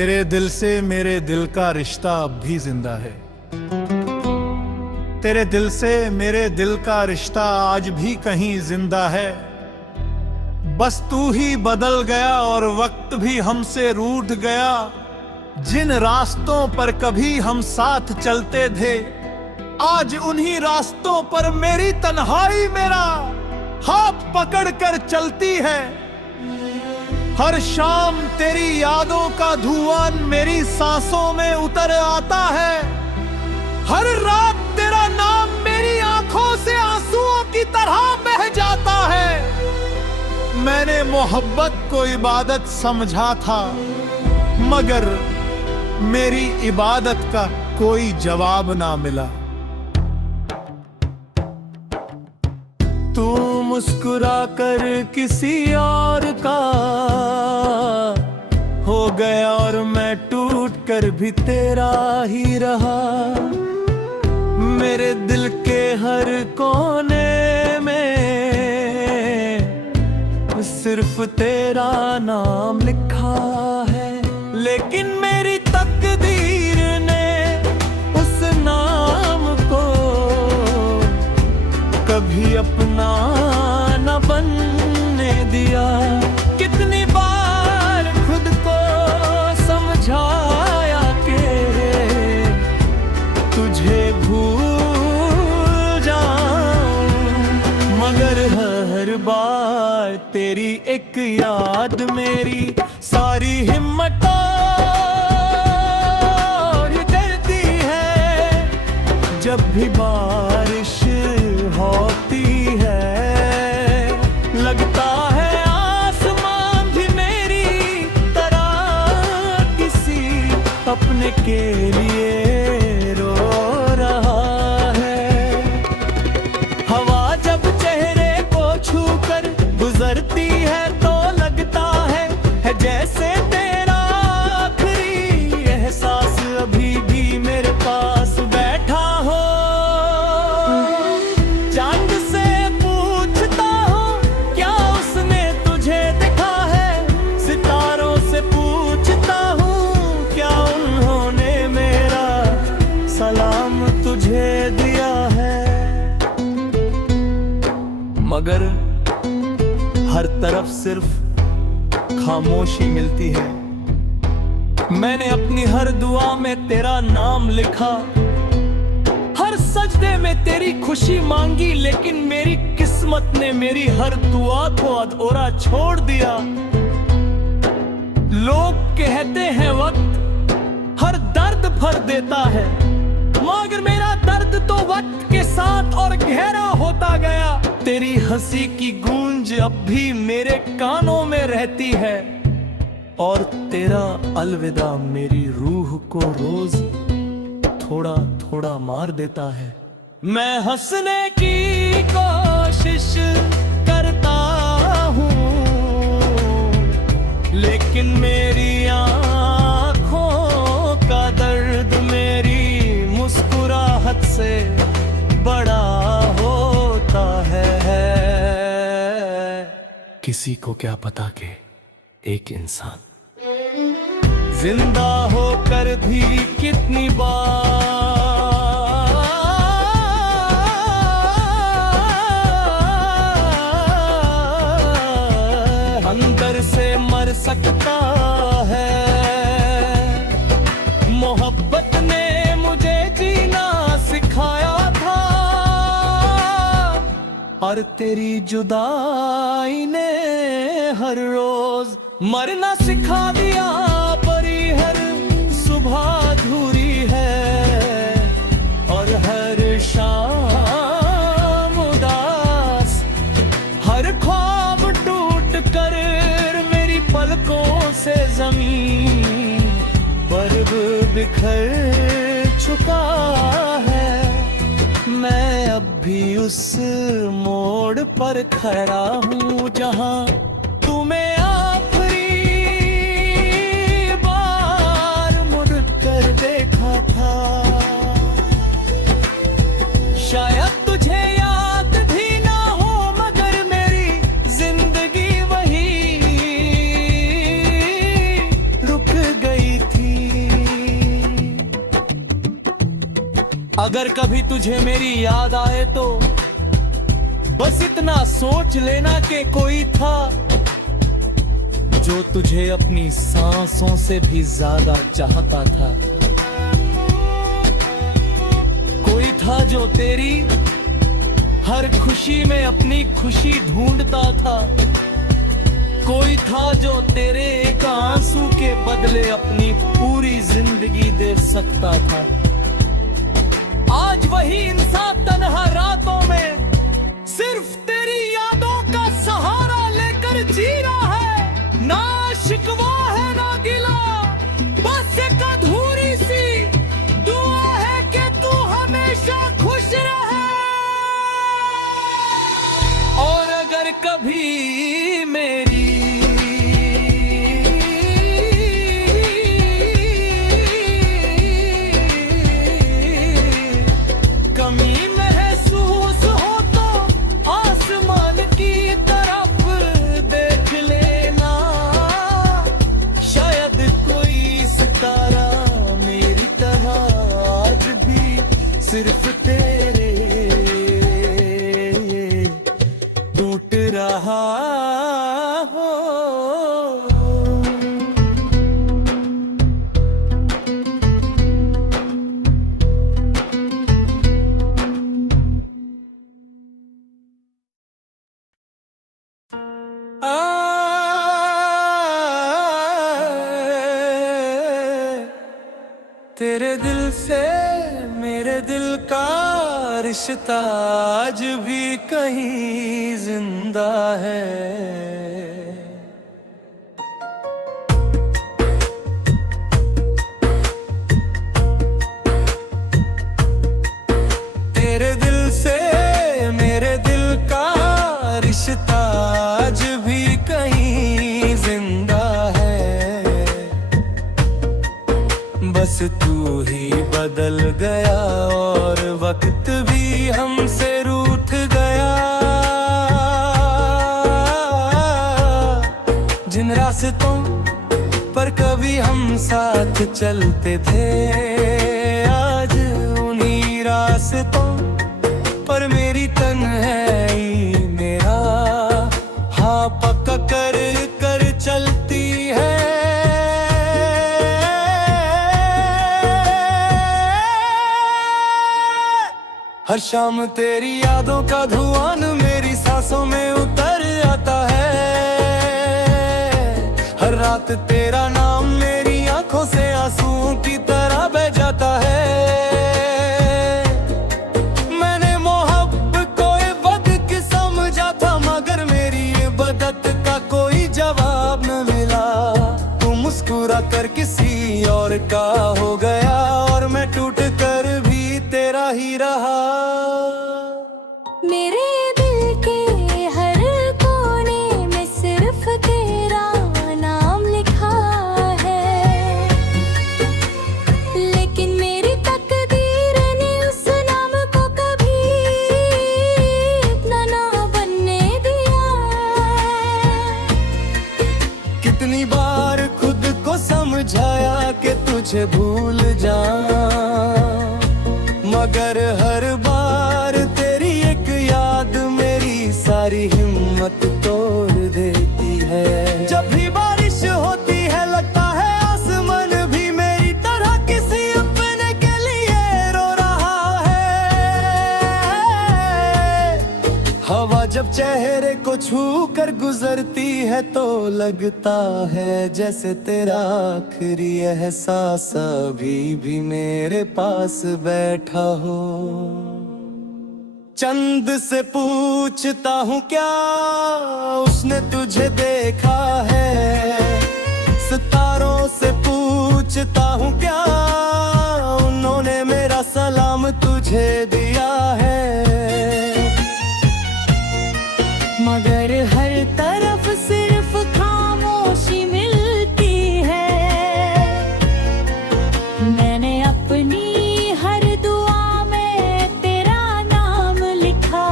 तेरे दिल से मेरे दिल का रिश्ता अब भी जिंदा है। तेरे दिल से मेरे दिल का रिश्ता आज भी कहीं जिंदा है। बस तू ही बदल गया और वक्त भी हमसे रूठ गया। जिन रास्तों पर कभी हम साथ चलते थे, आज उन्हीं रास्तों पर मेरी तन्हाई मेरा हाथ पकड़ कर चलती है। हर शाम तेरी यादों का धुआं मेरी सांसों में उतर आता है। हर रात तेरा नाम मेरी आंखों से आंसुओं की तरह बह जाता है। मैंने मोहब्बत को इबादत समझा था, मगर मेरी इबादत का कोई जवाब ना मिला। तू मुस्कुरा कर किसी और का हो गया और मैं टूट कर भी तेरा ही रहा। मेरे दिल के हर कोने में सिर्फ तेरा नाम लिखा है, लेकिन मेरी तकदीर ने उस नाम को कभी अपना न बनने दिया। कितनी बार खुद को समझाया कि तुझे भूल जाऊं, मगर हर बार तेरी एक याद मेरी सारी हिम्मत डरती है। जब भी बारिश होती है, लगता है आसमान भी मेरी तरह किसी अपने के लिए रो रहा है। हवा जब चेहरे को छूकर गुजरती है तो लगता है जैसे तेरा आखिरी एहसास अभी भी मेरे पास बैठा हो। चांद से पूछता हूँ क्या उसने तुझे देखा है, सितारों से पूछता हूँ क्या उन्होंने मेरा सलाम तुझे दिया है। मगर हर तरफ सिर्फ खामोशी मिलती है। मैंने अपनी हर दुआ में तेरा नाम लिखा, हर सजदे में तेरी खुशी मांगी, लेकिन मेरी किस्मत ने मेरी हर दुआ को अधूरा छोड़ दिया। लोग कहते हैं वक्त हर दर्द भर देता है, मगर मेरा दर्द तो वक्त के साथ और गहरा होता गया। तेरी हंसी की गूंज अब भी मेरे कानों में रहती है, और तेरा अलविदा मेरी रूह को रोज थोड़ा थोड़ा मार देता है। मैं हंसने की कोशिश करता हूँ, लेकिन मेरी आँखों का दर्द मेरी मुस्कुराहट से बड़ा होता है। किसी को क्या पता कि एक इंसान जिंदा होकर भी कितनी बार अंदर से मर सकता है। मोहब्बत ने मुझे जीना सिखाया था, और तेरी जुदाई ने हर रोज मरना सिखा दिया। परी हर सुबह अधूरी है, और हर शाम उदास, हर ख्वाब टूट कर मेरी पलकों से जमीन पर बिखर चुका है। मैं अब भी उस मोड़ पर खड़ा हूँ जहाँ तुम्हें आखिरी बार मुड़ कर देखा था। शायद तुझे याद भी ना हो, मगर मेरी जिंदगी वही रुक गई थी। अगर कभी तुझे मेरी याद आए तो बस इतना सोच लेना कि कोई था जो तुझे अपनी सांसों से भी ज्यादा चाहता था। कोई था जो तेरी हर खुशी में अपनी खुशी ढूंढता था। कोई था जो तेरे एक आंसू के बदले अपनी पूरी जिंदगी दे सकता था। आज वही इंसान तन्हा रातों में सिर्फ तेरी यादों का सहारा लेकर जी रहा है। ना शिकवा है ना गिला, बस एक अधूरी सी दुआ है कि तू हमेशा खुश रहे। और अगर कभी मेरी सिर्फ तेरे टूट रहा हो। तेरे दिल से मेरे दिल का रिश्ता आज भी कहीं जिंदा है। तेरे दिल से मेरे दिल का रिश्ता आज भी कहीं जिंदा है। बस तू ही बदल गया और वक्त भी हमसे रूठ गया। जिन रास्तों पर कभी हम साथ चलते थे, आज उन्हीं रास्तों पर मेरी तन्हाई मेरा हाँ पक्का कर कर चलती है। हर शाम तेरी यादों का धुआं मेरी सांसों में उतर आता है। हर रात तेरा नाम मेरी आंखों से आंसुओं की तरह बह जाता है। मैंने मोहब्बत को इबादत समझा था, मगर मेरी इबादत का कोई जवाब न मिला। तू मुस्कुरा कर किसी और का हो गया और मैं टूट कर भी तेरा ही रहा। मेरे दिल के हर कोने में सिर्फ तेरा नाम लिखा है, लेकिन मेरी तकदीर ने उस नाम को कभी इतना ना बनने दिया। कितनी बार खुद को समझाया कि तुझे भूल जाऊं, मगर हर बार तेरी एक याद मेरी सारी हिम्मत तोड़ देती है। जब भी बारिश होती है लगता है आसमान भी मेरी तरह किसी अपने के लिए रो रहा है। हवा जब चेहरे को छू कर गुजरती है तो लगता है जैसे तेरा आखिरी एहसास अभी भी मेरे पास बैठा हो। चंद से पूछता हूँ क्या उसने तुझे देखा है, सितारों से पूछता हूँ क्या उन्होंने मेरा सलाम तुझे दिया है। मगर हर तरफ सिर्फ खामोशी मिलती है। मैंने अपनी हर दुआ में तेरा नाम लिखा,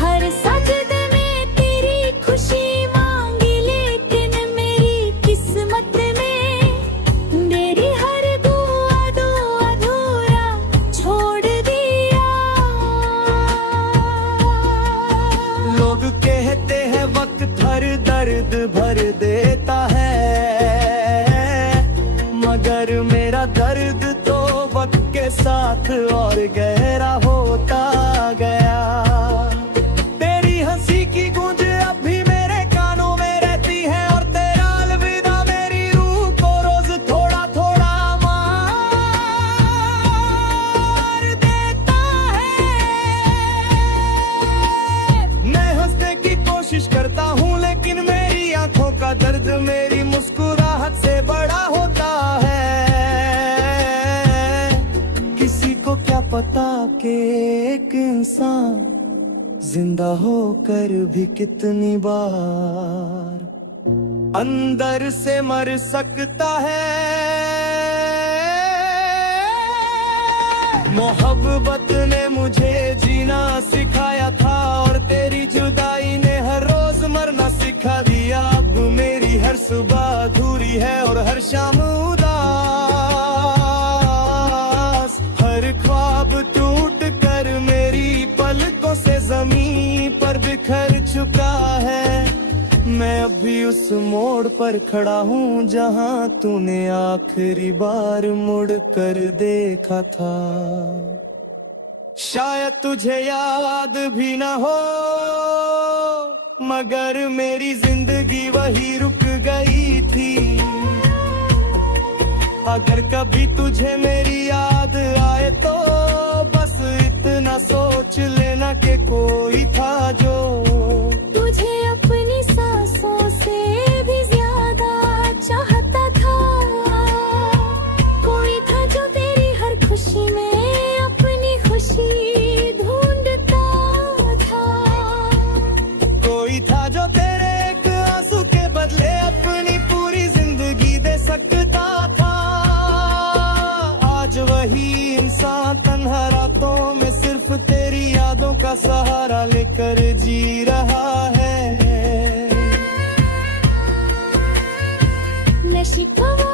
हर सजदे में तेरी खुशी मांगी, लेकिन मेरी किस्मत में मेरी हर दुआ अधूरा छोड़ साथ और गहरा होता गया। तेरी हंसी की गूंज अब भी मेरे कानों में रहती है, और तेरा अलविदा मेरी रूह को रोज थोड़ा थोड़ा मार देता है। मैं हंसने की कोशिश करता हूँ, लेकिन मेरी आंखों का दर्द मेरी मुस्कुराहट से बड़ा होता है। किसी को क्या पता कि एक इंसान जिंदा होकर भी कितनी बार अंदर से मर सकता है। मोहब्बत ने मुझे जीना सिखाया था, और तेरी जुदाई ने हर रोज मरना सिखा दिया। अब मेरी हर सुबह अधूरी है और हर शाम उदास। हर ख्वाब टूट कर मेरी पलकों से जमीन पर बिखर चुका है। मैं अभी उस मोड़ पर खड़ा हूँ जहाँ तूने आखिरी बार मुड़ कर देखा था। शायद तुझे याद भी ना हो, मगर मेरी जिंदगी वही रुक गई थी। अगर कभी तुझे मेरी याद आए तो बस इतना सोच लेना कि कोई था जो तुझे अपनी सांसों से भी ज्यादा चाहता था। कोई था जो तेरी हर खुशी में अपनी खुशी ढूंढता था। कोई था जो तेरे एक आंसू के बदले अपनी पूरी जिंदगी दे सकता था। आज वही इंसान तन्हा रातों में सिर्फ तेरी यादों का सहारा लेकर जी रहा है। न शिकवा